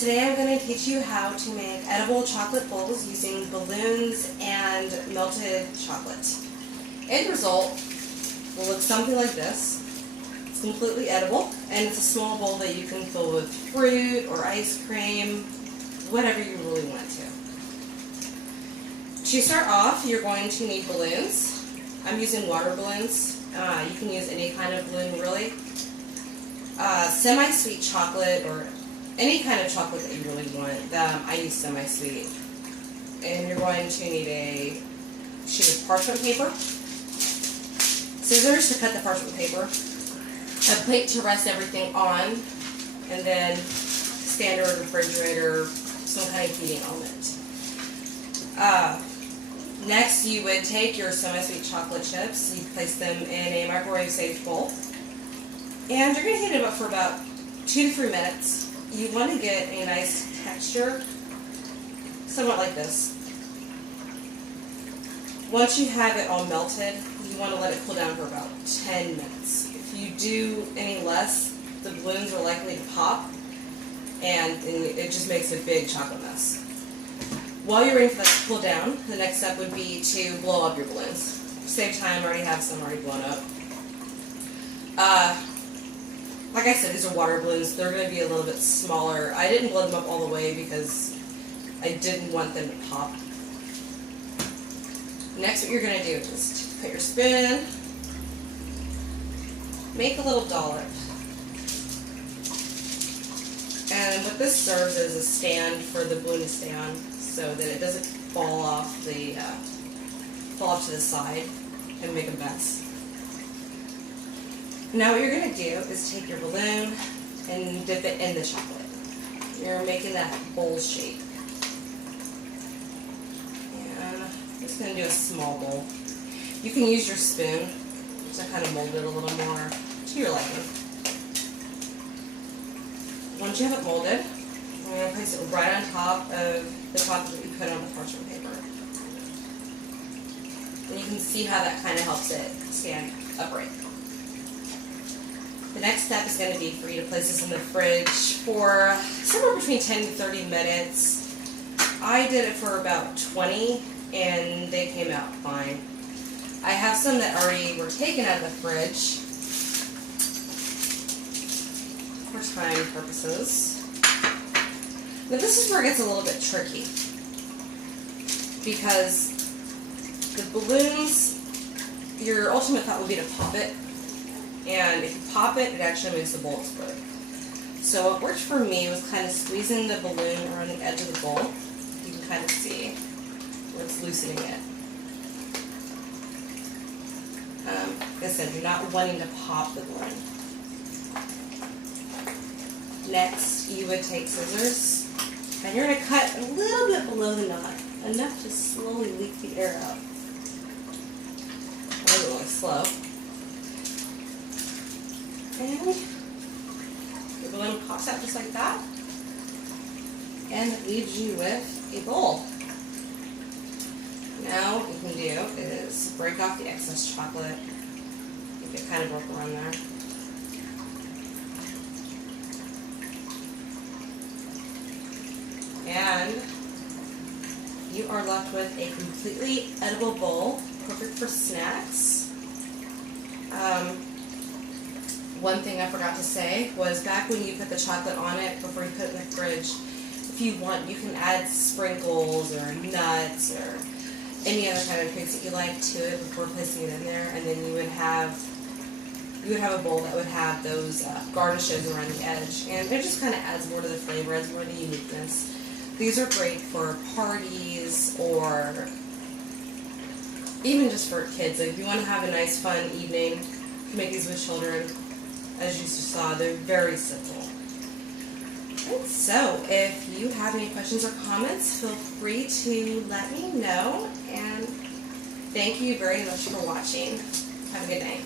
Today I'm going to teach you how to make edible chocolate bowls using balloons and melted chocolate. End result will look something like this. It's completely edible, and it's a small bowl that you can fill with fruit or ice cream, whatever you really want to. To start off, you're going to need balloons. I'm using water balloons. You can use any kind of balloon, really. Semi-sweet chocolate or any kind of chocolate that you really want. I use semi-sweet. And you're going to need a sheet of parchment paper, scissors to cut the parchment paper, a plate to rest everything on, and then standard refrigerator, some kind of heating element. Next, you would take your semi-sweet chocolate chips, you place them in a microwave-safe bowl, and you're going to heat it up for about 2 to 3 minutes. You want to get a nice texture, somewhat like this. Once you have it all melted, you want to let it cool down for about 10 minutes. If you do any less, the balloons are likely to pop, and it just makes a big chocolate mess. While you're waiting for that to cool down, the next step would be to blow up your balloons. Save time, already have some already blown up. Like I said, these are water balloons. They're going to be a little bit smaller. I didn't blow them up all the way because I didn't want them to pop. Next, what you're going to do is just put your spoon, make a little dollop. And what this serves as a stand for the balloon to stay on so that it doesn't fall off to the side and make a mess. Now what you're going to do is take your balloon and dip it in the chocolate. You're making that bowl shape. And I'm just going to do a small bowl. You can use your spoon to kind of mold it a little more to your liking. Once you have it molded, I'm going to place it right on top of the chocolate that you put on the parchment paper. And you can see how that kind of helps it stand upright. The next step is going to be for you to place this in the fridge for somewhere between 10 to 30 minutes. I did it for about 20 and they came out fine. I have some that already were taken out of the fridge for time purposes. Now this is where it gets a little bit tricky because the balloons, your ultimate thought would be to pop it. And if you pop it, it actually makes the bowl explode. So what worked for me was kind of squeezing the balloon around the edge of the bowl. You can kind of see where it's loosening it. Like I said, you're not wanting to pop the balloon. Next, you would take scissors, and you're going to cut a little bit below the knot, enough to slowly leak the air out. A little slow. And the balloon pops out just like that, and it leaves you with a bowl. Now what you can do is break off the excess chocolate. You can kind of work around there. And you are left with a completely edible bowl, perfect for snacks. One thing I forgot to say was back when you put the chocolate on it before you put it in the fridge, if you want, you can add sprinkles or nuts or any other kind of things that you like to it before placing it in there, and then you would have a bowl that would have those garnishes around the edge, and it just kind of adds more to the flavor, adds more to the uniqueness. These are great for parties or even just for kids. Like if you want to have a nice fun evening, you can make these with children. As you saw, they're very simple. And so, if you have any questions or comments, feel free to let me know. And thank you very much for watching. Have a good night.